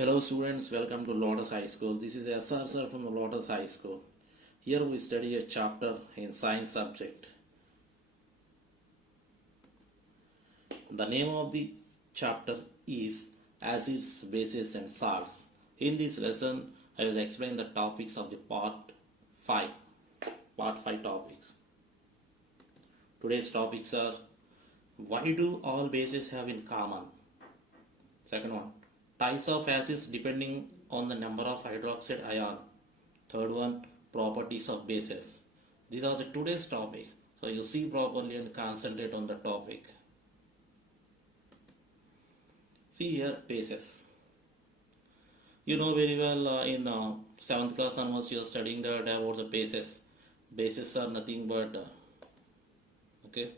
Hello students, welcome to Lotus High School. This is SR sir from the Lotus High School. Here we study a chapter in science subject. The name of the chapter is Acids, Bases and Salts. In this lesson, I will explain the topics of the part 5. Part 5 topics. Today's topics are: why do all bases have in common? Second one, types of acids depending on the number of hydroxide ion. Third one, properties of bases. These are the today's topic. So you see properly and concentrate on the topic. See here, bases. You know very well in 7th class onwards you are studying that about the bases. Bases are nothing but okay.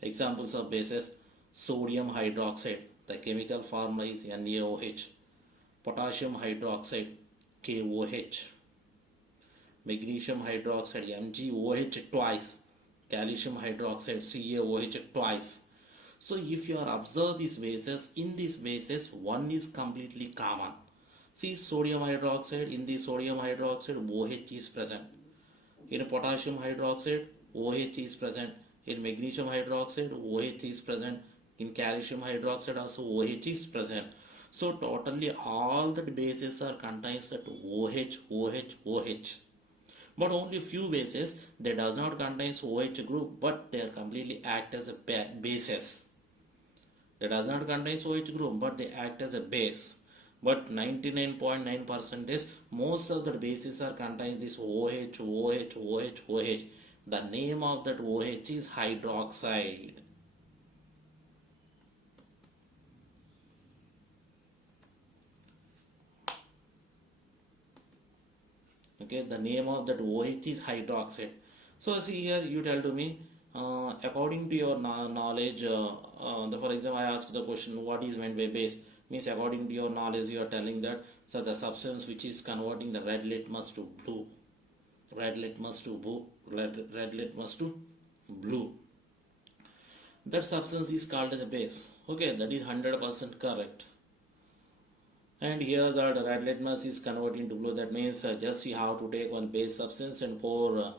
Examples of bases: sodium hydroxide, the chemical formula is NaOH. Potassium hydroxide, KOH. Magnesium hydroxide, MgOH twice. Calcium hydroxide, CaOH twice. So if you are observe these bases, in these bases one is completely common. See, sodium hydroxide, in the sodium hydroxide OH is present. In potassium hydroxide OH is present. In magnesium hydroxide OH is present. In calcium hydroxide also OH is present. So totally all the bases are contains that OH. But only few bases they does not contains OH group, but they are completely act as a bases. They does not contain OH group, but they act as a base. But 99.9% is most of the bases are contains this OH. The name of that OH is hydroxide. Okay, the name of that OH is hydroxide. So see here, you tell to me according to your knowledge, for example, I asked the question, what is meant by base? Means according to your knowledge, you are telling that so the substance which is converting the red litmus to blue, red litmus to blue, that substance is called as a base. Okay, that is 100% correct. And here the red litmus is converting to blue. That means just you have to take one base substance and pour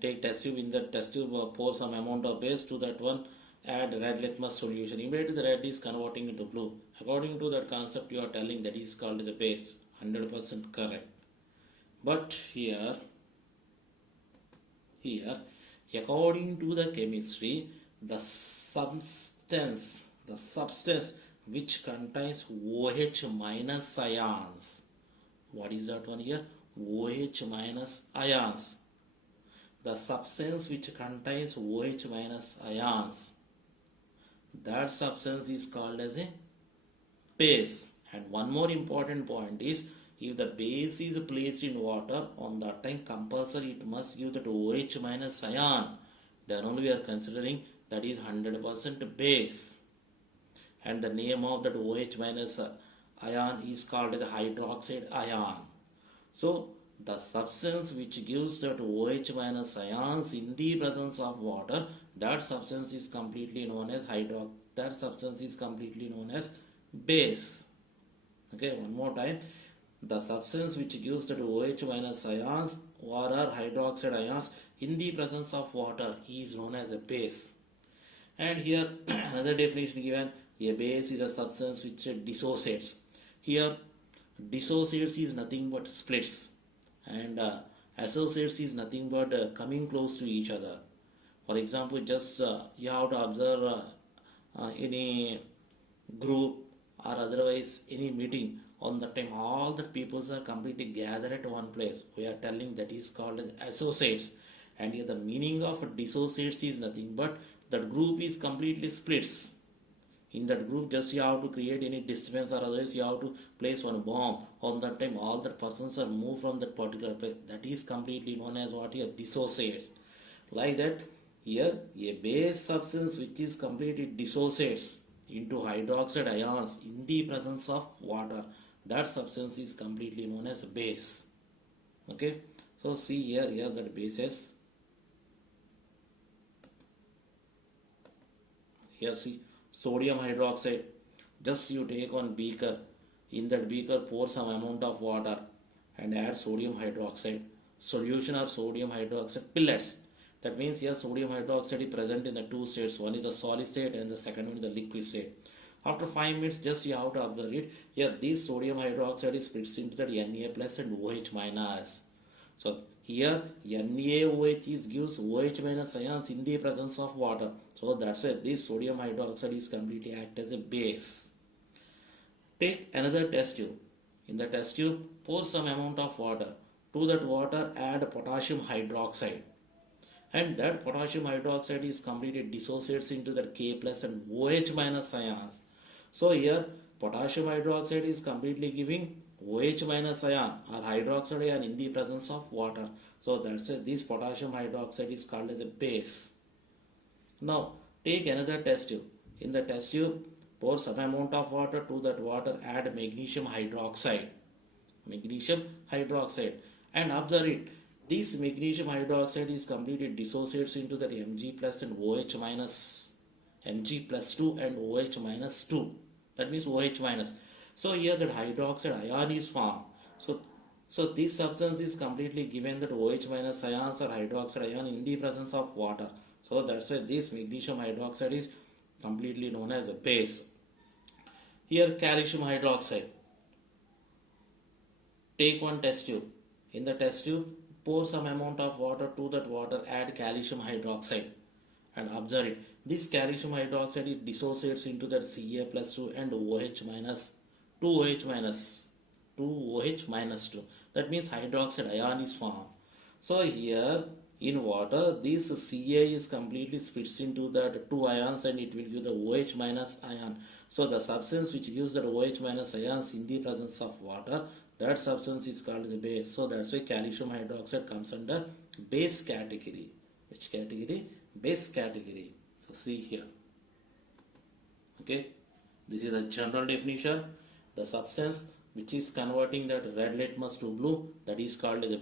take test tube. In that test tube pour some amount of base to that one, add red litmus solution. Immediately the red is converting into blue. According to that concept you are telling, that is called as a base. 100% correct. But here according to the chemistry, the substance which contains OH minus ions. What is that one here? OH minus ions. The substance which contains OH minus ions, that substance is called as a base. And one more important point is, if the base is placed in water, on that time compulsory it must give that OH minus ion. Then only we are considering that is 100% base. And the name of that OH minus ion is called as hydroxide ion. So the substance which gives that OH minus ions in the presence of water, that substance is completely known as that substance is completely known as base. Okay, one more time. The substance which gives that OH minus ions or hydroxide ions in the presence of water is known as a base. And here another definition given: a base is a substance which dissociates. Here dissociates is nothing but splits, and associates is nothing but coming close to each other. For example, just you have to observe any group or otherwise any meeting. On the time all the peoples are completely gathered at one place, we are telling that is called as associates. And here the meaning of dissociates is nothing but that group is completely splits. In that group just you have to create any disturbance or otherwise you have to place one bomb. On that time all the persons are moved from that particular place. That is completely known as what here? Dissociates. Like that, here a base substance which is completely dissociates into hydroxide ions in the presence of water, that substance is completely known as base. Okay, so see here that bases. Here see Sodium hydroxide. Just you take one beaker, in that beaker pour some amount of water and add sodium hydroxide, solution of sodium hydroxide pellets. That means here sodium hydroxide is present in the two states, one is the solid state and the second one is the liquid state. After 5 minutes, just you have to observe it. Here this sodium hydroxide is splits into that Na plus and OH minus. So here NaOH is gives OH minus ions in the presence of water. So that's why this sodium hydroxide is completely act as a base. Take another test tube. In the test tube, pour some amount of water. To that water, add potassium hydroxide. And that potassium hydroxide is completely dissociates into that K plus and OH minus ions. So here, potassium hydroxide is completely giving OH minus ion or hydroxide ion in the presence of water. So that's why this potassium hydroxide is called as a base. Now, take another test tube. In the test tube, pour some amount of water. To that water, add magnesium hydroxide. Magnesium hydroxide. And observe it. This magnesium hydroxide is completely dissociates into that Mg plus and OH minus. Mg plus 2 and OH minus 2. That means OH minus. So here that hydroxide ion is formed. So this substance is completely given that OH minus ions or hydroxide ion in the presence of water. So that's why this magnesium hydroxide is completely known as a base. Here calcium hydroxide. Take one test tube. In the test tube, pour some amount of water. To that water, add calcium hydroxide and observe it. This calcium hydroxide it dissociates into that Ca plus 2 and OH minus 2OH minus 2OH minus 2. That means hydroxide ion is formed. So here in water, this Ca is completely splits into that two ions and it will give the OH minus ion. So the substance which gives that OH minus ions in the presence of water, that substance is called the base. So that's why calcium hydroxide comes under base category. Which category? Base category. So see here. Okay. This is a general definition. The substance which is converting that red litmus to blue, that is called the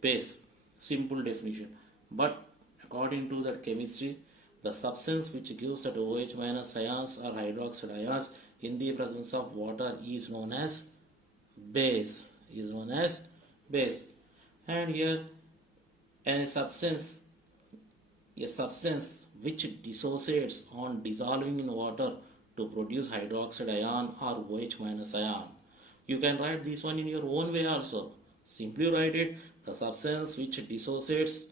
base. Simple definition. But according to that chemistry, the substance which gives that OH minus ions or hydroxide ions in the presence of water is known as base. And here a substance which dissociates on dissolving in water to produce hydroxide ion or OH minus ion. You can write this one in your own way also. Simply write it. The substance which dissociates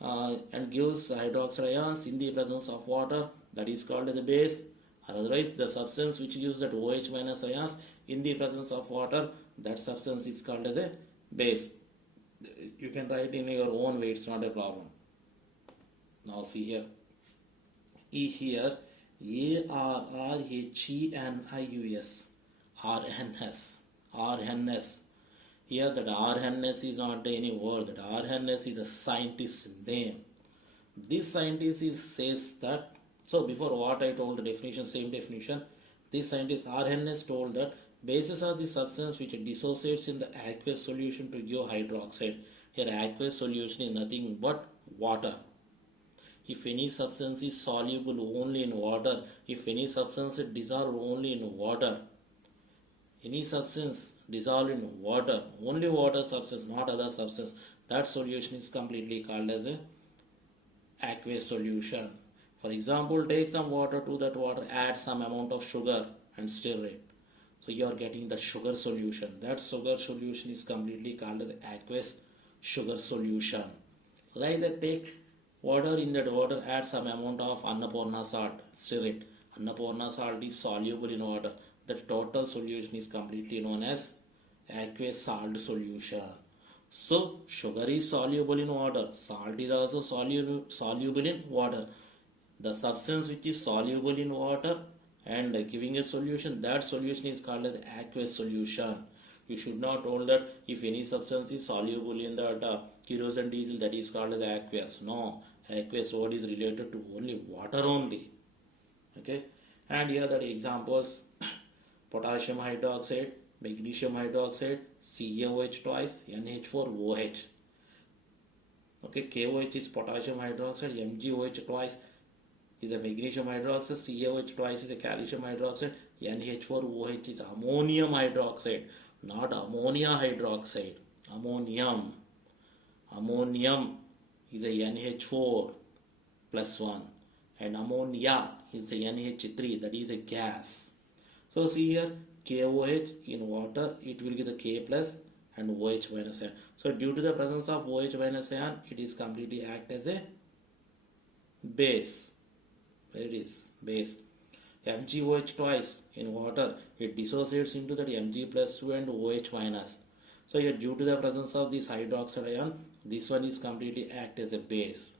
and gives hydroxide ions in the presence of water, that is called as the base. Otherwise, the substance which gives that OH minus ions in the presence of water, that substance is called as a base. You can write in your own way, it's not a problem. Now see here. Here ARRHENIUS, RNS. Here that RNS is not any word, that RNS is a scientist's name. This scientist says that, so before what I told the definition, same definition, this scientist RNS told that bases are the substance which dissociates in the aqueous solution to give hydroxide. Here aqueous solution is nothing but water. If any substance is soluble only in water, if any substance is dissolved only in water, any substance dissolved in water, only water substance, not other substance, that solution is completely called as a aqueous solution. For example, take some water. To that water, add some amount of sugar and stir it. So you are getting the sugar solution. That sugar solution is completely called as aqueous sugar solution. Like that, take water. In that water, add some amount of Annapurna salt, stir it. Annapurna salt is soluble in water. The total solution is completely known as aqueous salt solution. So sugar is soluble in water, salt is also soluble in water. The substance which is soluble in water and giving a solution, that solution is called as aqueous solution. You should not hold that if any substance is soluble in that kerosene, diesel, that is called as aqueous. No, aqueous word is related to only water only. Okay, and here are the examples: potassium hydroxide, magnesium hydroxide, CaOH twice, NH4OH. Okay, KOH is potassium hydroxide, MgOH twice, is a magnesium hydroxide, CaOH twice is a calcium hydroxide, NH4OH is ammonium hydroxide, not ammonia hydroxide. Ammonium. Ammonium is a NH4 plus 1 and ammonia is the NH3, that is a gas. So see here, KOH in water, it will give the K plus and OH minus ion. So due to the presence of OH minus ion, it is completely act as a base. There it is, base. MgOH twice in water, it dissociates into that Mg plus 2 and OH minus. So here due to the presence of this hydroxide ion, this one is completely act as a base.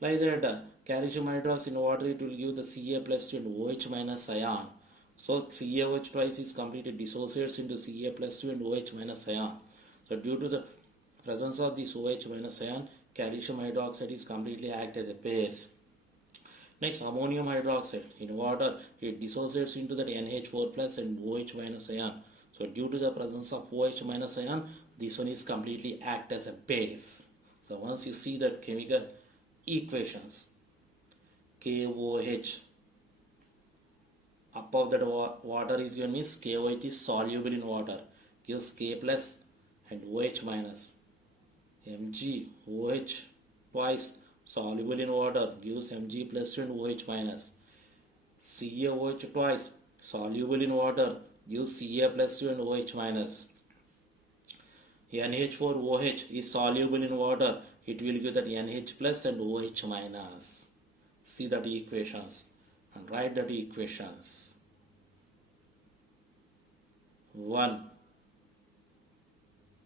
Like that, calcium hydroxide in water, it will give the Ca plus 2 and OH minus ion. So CaOH twice is completely dissociates into Ca plus 2 and OH minus ion. So due to the presence of this OH minus ion, calcium hydroxide is completely act as a base. Next, ammonium hydroxide in water, it dissociates into that NH4 plus and OH minus ion. So due to the presence of OH minus ion, this one is completely act as a base. So once you see that chemical equations, KOH, above that water is given means KOH is soluble in water, gives K plus and OH minus. MgOH twice soluble in water, gives Mg plus 2 and OH minus. CaOH twice soluble in water, gives Ca plus 2 and OH minus. NH4OH is soluble in water, it will give that NH plus and OH minus. See that equations and write that equations. 1,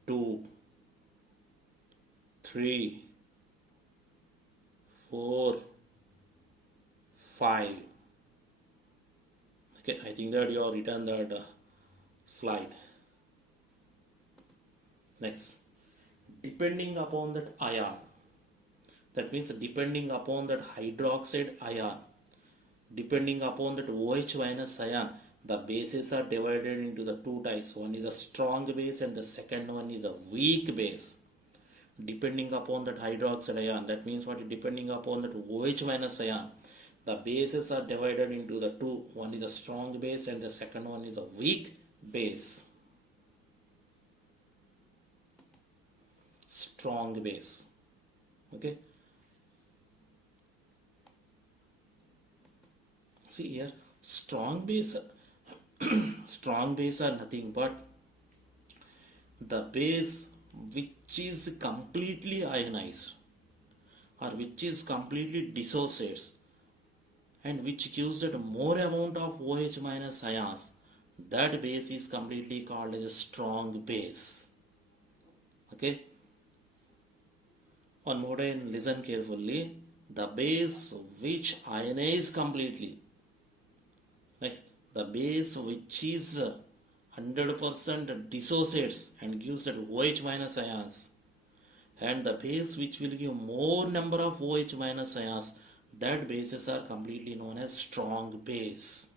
2, 3, 4, 5. Okay, I think that you have written that slide. Next, depending upon that ion, that means depending upon that hydroxide ion, depending upon that OH minus ion, the bases are divided into the two types. One is a strong base and the second one is a weak base. Depending upon that hydroxide ion, that means what? Depending upon that OH minus ion, the bases are divided into the two. One is a strong base and the second one is a weak base. Strong base. Okay. See here, strong base are nothing but the base which is completely ionized or which is completely dissociates and which gives that more amount of OH minus ions. That base is completely called as a strong base. Okay. One more time, listen carefully. The base which ionizes completely. Next, the base which is 100% dissociates and gives that OH minus ions, and the base which will give more number of OH minus ions, that bases are completely known as strong base.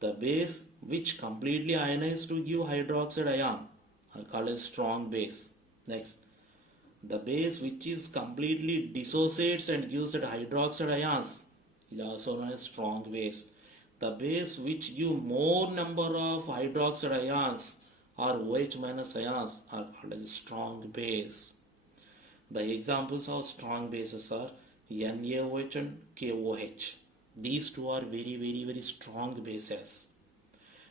The base which completely ionizes to give hydroxide ion are called as strong base. Next, the base which is completely dissociates and gives that hydroxide ions is also known as strong base. The base which give more number of hydroxide ions or OH minus ions are called as strong base. The examples of strong bases are NaOH and KOH. These two are very strong bases.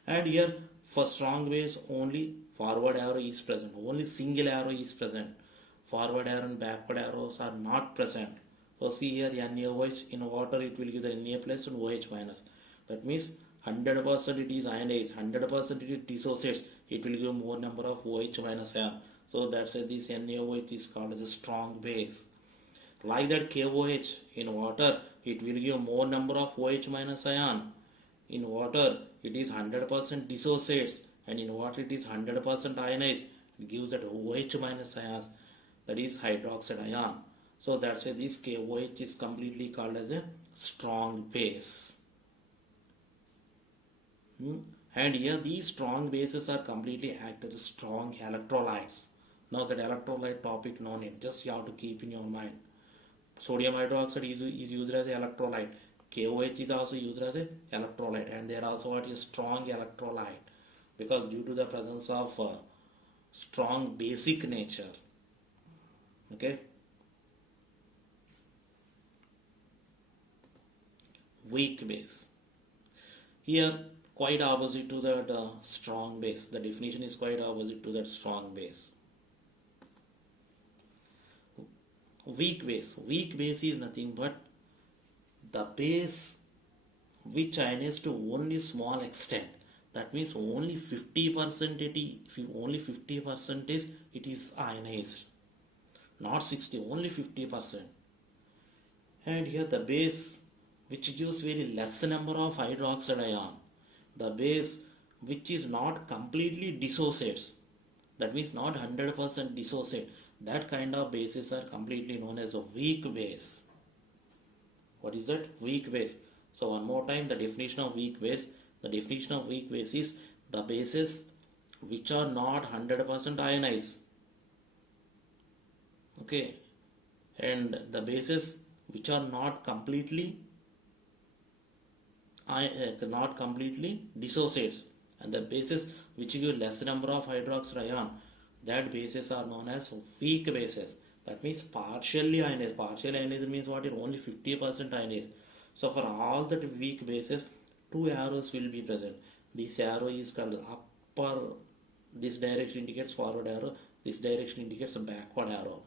And here for strong base only forward arrow is present. Only single arrow is present. Forward arrow and backward arrows are not present. So see here NaOH in water, it will give the Na plus and OH minus. That means 100% it is ionized, 100% it is dissociates, it will give more number of OH minus ion. So that's why this NaOH is called as a strong base. Like that KOH in water, it will give more number of OH minus ion. In water, it is 100% dissociates, and in water it is 100% ionized. It gives that OH minus ions, that is hydroxide ion. So that's why this KOH is completely called as a strong base. And here these strong bases are completely act as strong electrolytes. Now that electrolyte topic no need, just you have to keep in your mind. Sodium hydroxide is used as an electrolyte. KOH is also used as an electrolyte, and there also what is strong electrolyte, because due to the presence of strong basic nature. Okay. Weak base. Here, quite opposite to that strong base. The definition is quite opposite to that strong base. Weak base. Weak base is nothing but the base which ionizes to only small extent. That means only 50% only 50% is it is ionized, not 60, only 50%. And here the base which gives very less number of hydroxide ion, the base which is not completely dissociates, that means not 100% dissociate, that kind of bases are completely known as a weak base. What is that? Weak base. So one more time, the definition of weak base. The definition of weak base is the bases which are not 100% ionized. Okay. And the bases which are not completely dissociates, and the bases which give less number of hydroxide ion, that bases are known as weak bases. That means partially ionized. Partially ionized means what? Only 50% ionized. So for all that weak bases, two arrows will be present. This arrow is called upper, this direction indicates forward arrow, this direction indicates backward arrow.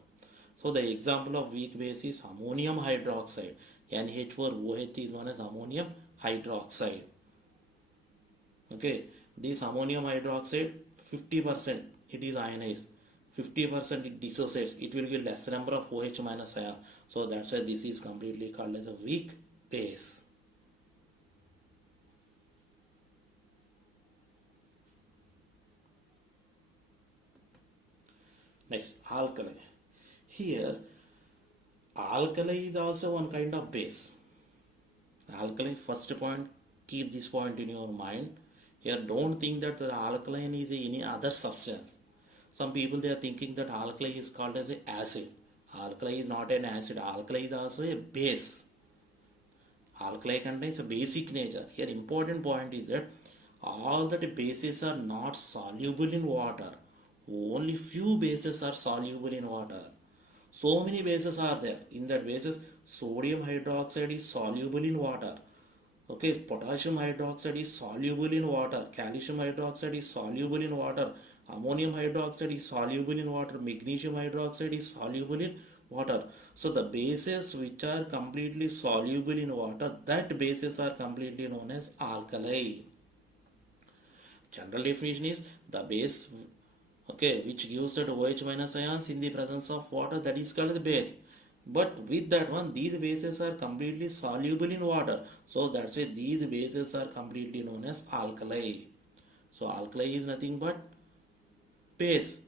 So the example of weak base is ammonium hydroxide. NH4OH is known as ammonium hydroxide. Okay, this ammonium hydroxide 50% it is ionized, 50% it dissociates, it will give less number of OH minus ion. So that's why this is completely called as a weak base. Next, alkali. Here, alkali is also one kind of base. Alkaline, first point, keep this point in your mind. Here, don't think that the alkaline is any other substance. Some people they are thinking that alkali is called as an acid. Alkali is not an acid. Alkali is also a base. Alkali contains a basic nature. Here, important point is that all that bases are not soluble in water. Only few bases are soluble in water. So many bases are there. In that bases, sodium hydroxide is soluble in water. Okay, potassium hydroxide is soluble in water. Calcium hydroxide is soluble in water. Ammonium hydroxide is soluble in water. Magnesium hydroxide is soluble in water. So the bases which are completely soluble in water, that bases are completely known as alkali. General definition is the base, okay, which gives that OH minus ions in the presence of water, that is called the base. But with that one, these bases are completely soluble in water. So that's why these bases are completely known as alkali. So alkali is nothing but base,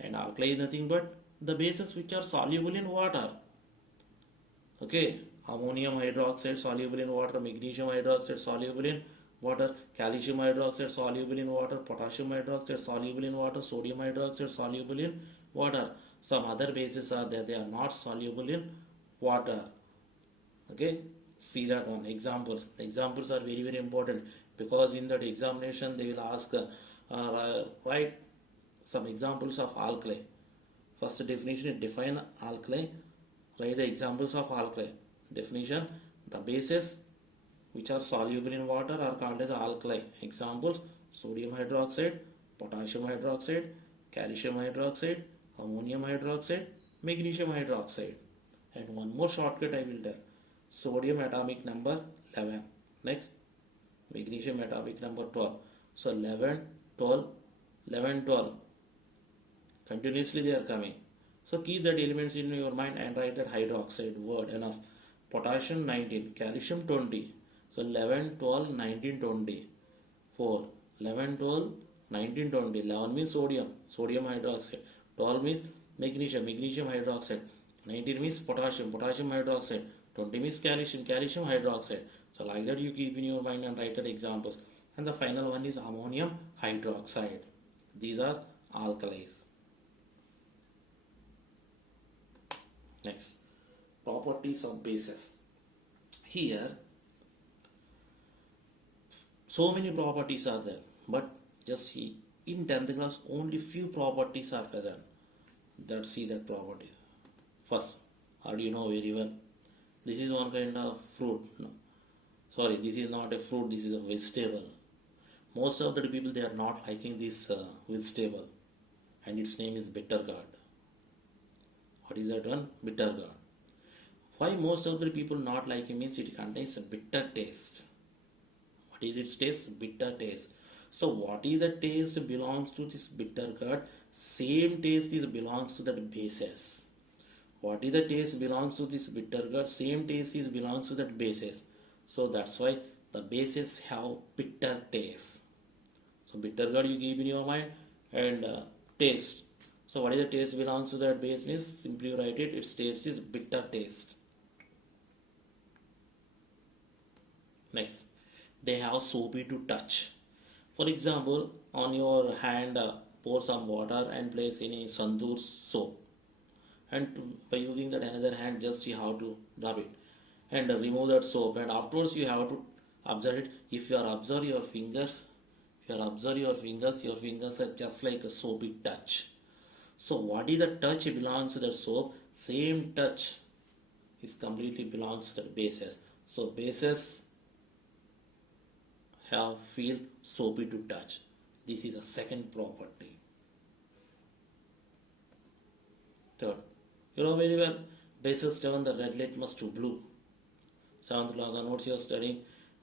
and alkali is nothing but the bases which are soluble in water. Okay, ammonium hydroxide soluble in water, magnesium hydroxide soluble in water, calcium hydroxide soluble in water, potassium hydroxide soluble in water, sodium hydroxide soluble in water. Some other bases are there, they are not soluble in water. Okay, see that one. Examples are very very important, because in that examination they will ask write some examples of alkali. First definition is define alkali, write the examples of alkali. Definition: the bases which are soluble in water are called as alkali. Examples: sodium hydroxide, potassium hydroxide, calcium hydroxide, ammonium hydroxide, magnesium hydroxide. And one more shortcut I will tell: sodium atomic number 11. Next, magnesium atomic number 12. So 11, 12, 11, 12. Continuously they are coming. So keep that elements in your mind and write that hydroxide word enough. Potassium 19, calcium 20. So 11, 12, 19, 20. 4. 11, 12, 19, 20. 11 means sodium, sodium hydroxide. 12 means magnesium, magnesium hydroxide. 19 means potassium, potassium hydroxide. 20 means calcium, calcium hydroxide. So like that you keep in your mind and write the examples. And the final one is ammonium hydroxide. These are alkalis. Next, properties of bases. Here, so many properties are there, but just see in 10th class only few properties are present. Let's see that property. First, how do you know very well? This is one kind of fruit. No, sorry, this is not a fruit. This is a vegetable. Most of the people they are not liking this vegetable, and its name is bitter gourd. What is that one? Bitter gourd. Why most of the people not liking means it contains a bitter taste. What is its taste? Bitter taste. So what is the taste belongs to this bitter gourd? Same taste is belongs to that bases. What is the taste belongs to this bitter gourd? Same taste is belongs to that bases. So that's why the bases have bitter taste. So bitter gourd you keep in your mind, and taste. So what is the taste belongs to that base means simply write it. Its taste is bitter taste. Next, they have soapy to touch. For example, on your hand, pour some water and place in a sandoor soap, and by using that another hand, just see how to rub it and remove that soap. And afterwards, you have to observe it. If you are observe your fingers, if you are observe your fingers are just like a soapy touch. So, what is the touch belongs to the soap? Same touch is completely belongs to the bases. So, bases have feel soapy to touch. This is the second property. Third, you know very well, bases turn the red litmus to blue. 7th class onwards you are studying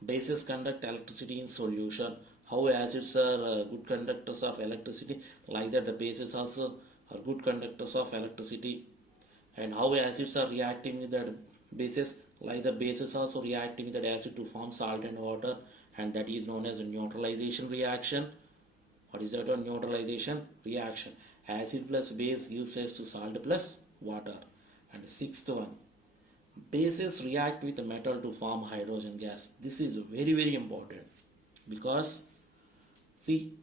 bases conduct electricity in solution. How acids are good conductors of electricity, like that the bases also are good conductors of electricity. And how acids are reacting with that bases, like the bases also reacting with that acid to form salt and water, and that is known as a neutralization reaction. What is that? A neutralization reaction. Acid plus base gives rise to salt plus water. And sixth one, bases react with metal to form hydrogen gas. This is very important, because see,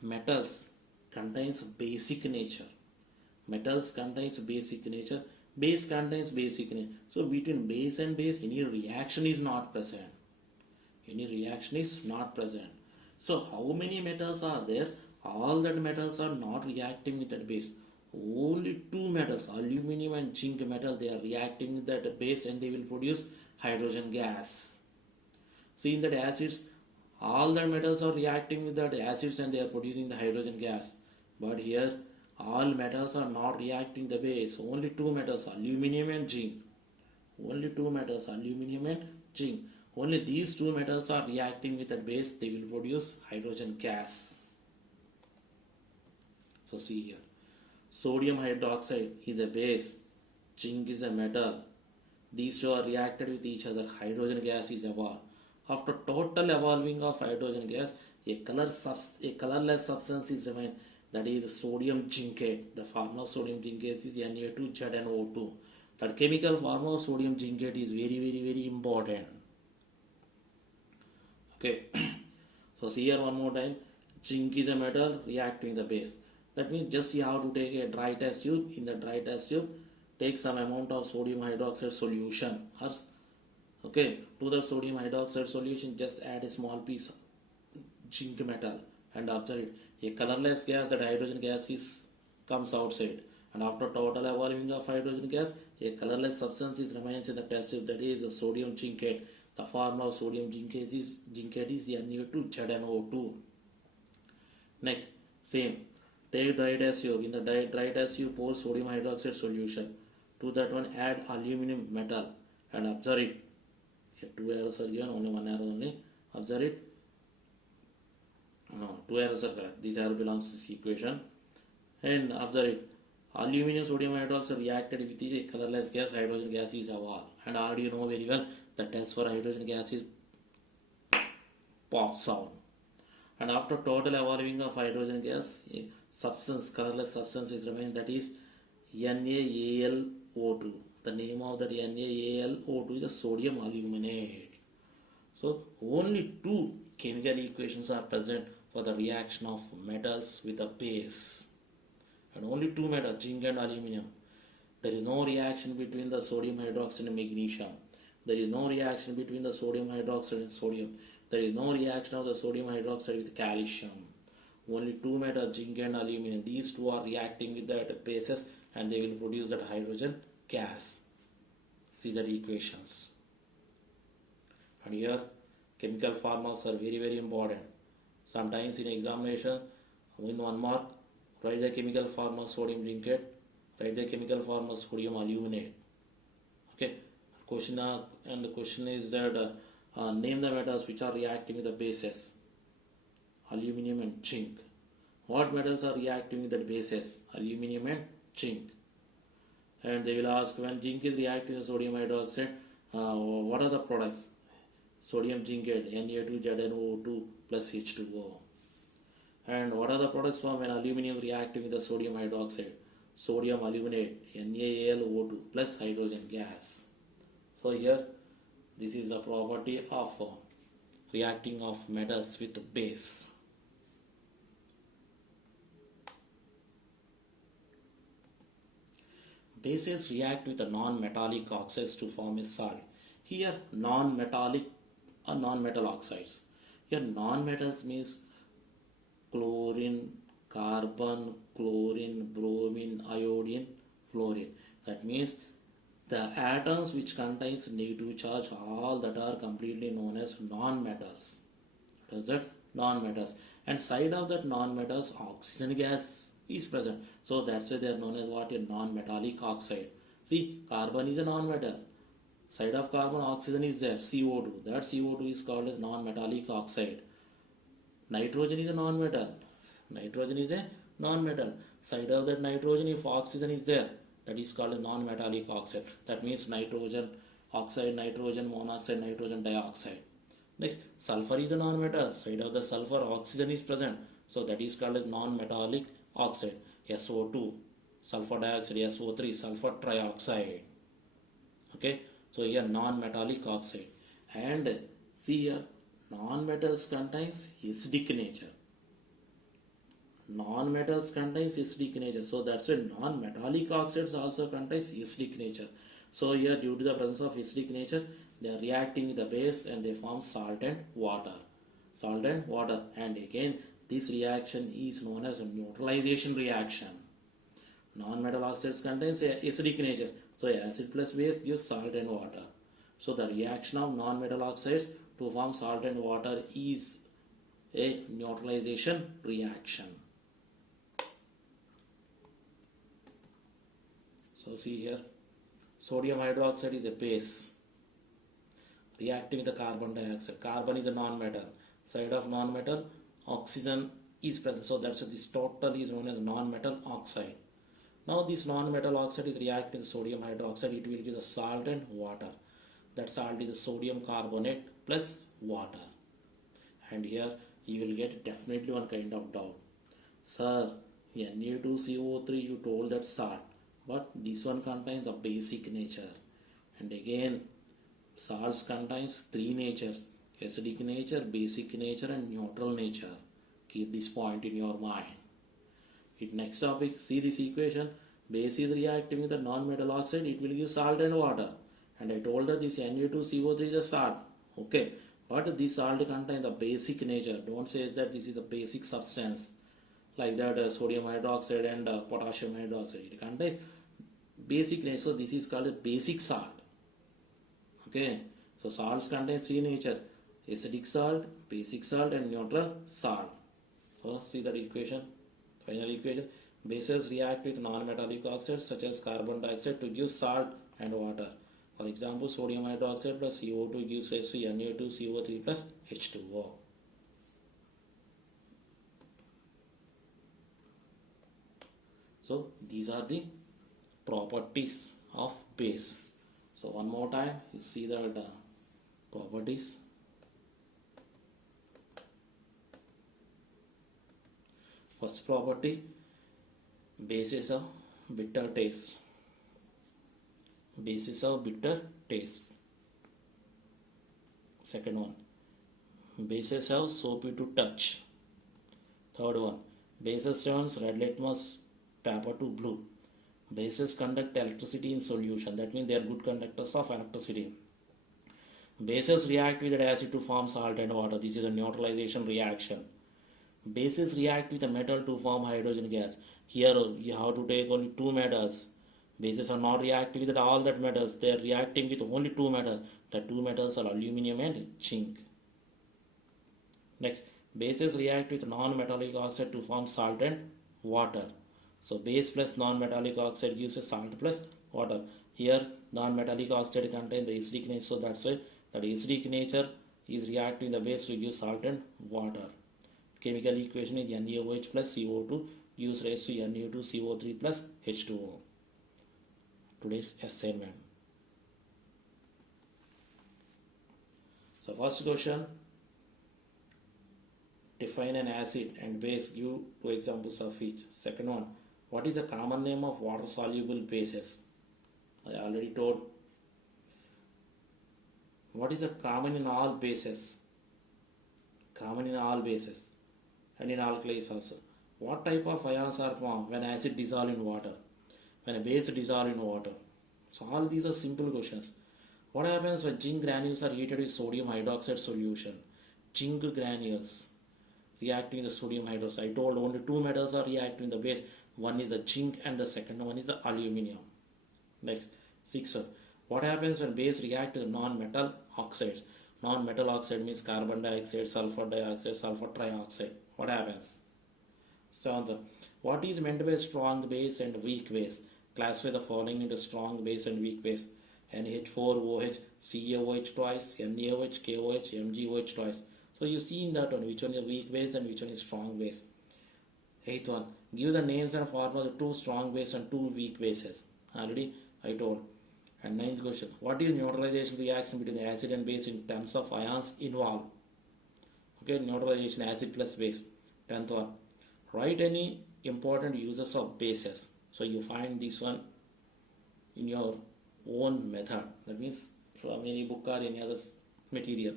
metals contains basic nature. Metals contains basic nature. Base contains basic nature. So between base and base, any reaction is not present. Any reaction is not present. So how many metals are there? All that metals are not reacting with that base. Only two metals, aluminum and zinc metal, they are reacting with that base, and they will produce hydrogen gas. See, in that acids, all the metals are reacting with that acids and they are producing the hydrogen gas. But here, all metals are not reacting the base. Only two metals, aluminum and zinc. Only two metals, aluminum and zinc. Only these two metals are reacting with the base. They will produce hydrogen gas. So see here, sodium hydroxide is a base, zinc is a metal. These two are reacted with each other. Hydrogen gas is evolved. After total evolving of hydrogen gas, a colorless substance is remains. That is sodium zincate. The formula of sodium zincate is Na2ZnO2. That chemical formula of sodium zincate is very important. Okay. So see here one more time. Zinc is a metal reacting the base. That means just you have to take a dry test tube. In the dry test tube, take some amount of sodium hydroxide solution. Okay, to the sodium hydroxide solution, just add a small piece of zinc metal and observe it. A colorless gas, that hydrogen gas comes outside. And after total evolving of hydrogen gas, a colorless substance remains in the test tube, that is sodium zincate. The formula of sodium zincate is Na2ZnO2. Next, same. Take dry test tube. In the dry test tube, pour sodium hydroxide solution. To that one, add aluminum metal and observe it. Here, two arrows are given, only one arrow only. Observe it. No, two arrows are correct. This arrow belongs to this equation. And observe it. Aluminum sodium hydroxide reacted with the colorless gas, hydrogen gas is evolved. And already you know very well the test for hydrogen gas is pop sound. And after total evolving of hydrogen gas, a substance, colorless substance is remains, that is NaAlO2. The name of that NaAlO2 is the sodium aluminate. So only two chemical equations are present for the reaction of metals with a base. And only two metals, zinc and aluminum. There is no reaction between the sodium hydroxide and magnesium. There is no reaction between the sodium hydroxide and sodium. There is no reaction of the sodium hydroxide with calcium. Only two metals, zinc and aluminum. These two are reacting with that bases and they will produce that hydrogen gas. See the equations. And here chemical formulas are very important. Sometimes in examination, in 1 mark, write the chemical formula sodium zincate, write the chemical formula sodium aluminate. Okay, and the question is that name the metals which are reacting with the bases, aluminum and zinc. What metals are reacting with the bases, aluminum and zinc? And they will ask when zinc is reacting with sodium hydroxide, what are the products? Sodium zincate, Na2ZnO2 plus H2O. And what are the products from when aluminum reacting with the sodium hydroxide? Sodium aluminate, NaAlO2 plus hydrogen gas. So here, this is the property of reacting of metals with base. Bases react with the non-metallic oxides to form a salt. Here, non-metallic or non-metal oxides. Here, non-metals means chlorine, carbon, chlorine, bromine, iodine, fluorine. That means the atoms which contains negative charge, all that are completely known as non-metals. What is that? Non-metals. And side of that non-metals, oxygen gas is present. So that's why they are known as what? A non-metallic oxide. See, carbon is a non-metal. Side of carbon, oxygen is there, CO2. That CO2 is called as non-metallic oxide. Nitrogen is a non-metal. Nitrogen is a non-metal. Side of that nitrogen, if oxygen is there, that is called a non-metallic oxide. That means nitrogen oxide, nitrogen monoxide, nitrogen dioxide. Next, sulfur is a non-metal. Side of the sulfur, oxygen is present. So that is called as non-metallic oxide. SO2, sulfur dioxide, SO3, sulfur trioxide. Okay, so here non-metallic oxide. And see here, non-metals contains acidic nature. Non-metals contains acidic nature. So that's why non-metallic oxides also contains acidic nature. So here, due to the presence of acidic nature, they are reacting with the base and they form salt and water. Salt and water. And again, this reaction is known as a neutralization reaction. Non-metal oxides contains acidic nature. So acid plus base gives salt and water. So the reaction of non-metal oxides to form salt and water is a neutralization reaction. So see here, sodium hydroxide is a base reacting with the carbon dioxide. Carbon is a non-metal. Side of non-metal, oxygen is present. So that's why this total is known as non-metal oxide. Now this non-metal oxide is reacting with sodium hydroxide. It will give the salt and water. That salt is the sodium carbonate plus water. And here you will get definitely one kind of doubt. Sir, Na2CO3 you told that salt. But this one contains the basic nature. And again, salts contains three natures: acidic nature, basic nature and neutral nature. Keep this point in your mind. Next topic, see this equation. Base is reacting with the non-metal oxide, it will give salt and water. And I told that this Na2CO3 is a salt. Okay, but this salt contains the basic nature. Don't say that this is a basic substance like that sodium hydroxide and potassium hydroxide. It contains basic nature. So this is called a basic salt. Okay, so salts contain three nature: acidic salt, basic salt and neutral salt. So see that equation, final equation. Bases react with non-metallic oxides such as carbon dioxide to give salt and water. For example, sodium hydroxide plus CO2 gives Na2CO3 plus H2O. So these are the properties of base. So one more time, you see that properties. First property, bases of bitter taste. Bases of bitter taste. Second one, bases have soapy to touch. Third one, bases turns red litmus paper to blue. Bases conduct electricity in solution. That means they are good conductors of electricity. Bases react with acid to form salt and water. This is a neutralization reaction. Bases react with a metal to form hydrogen gas. Here you have to take only two metals. Bases are not reacting with all that metals. They are reacting with only two metals. The two metals are aluminum and zinc. Next, bases react with non-metallic oxide to form salt and water. So base plus non-metallic oxide gives a salt plus water. Here non-metallic oxide contains the acidic nature, so that's why that acidic nature is reacting the base to give salt and water. Chemical equation is NaOH plus CO2 gives rise to Na2CO3 plus H2O. Today's assignment. So first question, define an acid and base, give two examples of each. Second one, what is the common name of water soluble bases? I already told. What is the common in all bases? Common in all bases and in alkalis also. What type of ions are formed when acid dissolve in water? When a base dissolve in water? So all these are simple questions. What happens when zinc granules are heated with sodium hydroxide solution? Zinc granules reacting with the sodium hydroxide. I told only two metals are reacting in the base. One is the zinc and the second one is the aluminum. Next, sixth one. What happens when base react with non-metal oxides? Non-metal oxide means carbon dioxide, sulfur dioxide, sulfur trioxide. What happens? Seventh, what is meant by strong base and weak base? Classify the following into strong base and weak base. NH4OH, CaOH twice, NaOH, KOH, MgOH twice. So you see in that one which one is weak base and which one is strong base. Eighth one, give the names and formulas of two strong base and two weak bases. Already I told. And ninth question, what is neutralization reaction between the acid and base in terms of ions involved? Okay, neutralization acid plus base. 10th one, write any important uses of bases. So you find this one in your own method. That means from any book or any other material.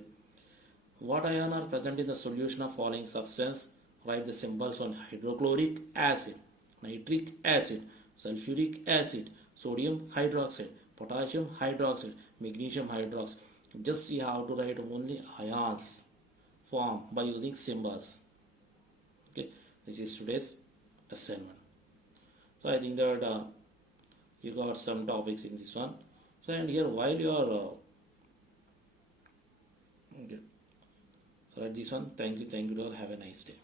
What ion are present in the solution of following substance? Write the symbols on hydrochloric acid, nitric acid, sulfuric acid, sodium hydroxide, potassium hydroxide, magnesium hydroxide. Just you have to write only ions form by using symbols. Okay, this is today's assignment. So I think that you got some topics in this one. So and here while you are okay. So at this one, thank you all. Have a nice day.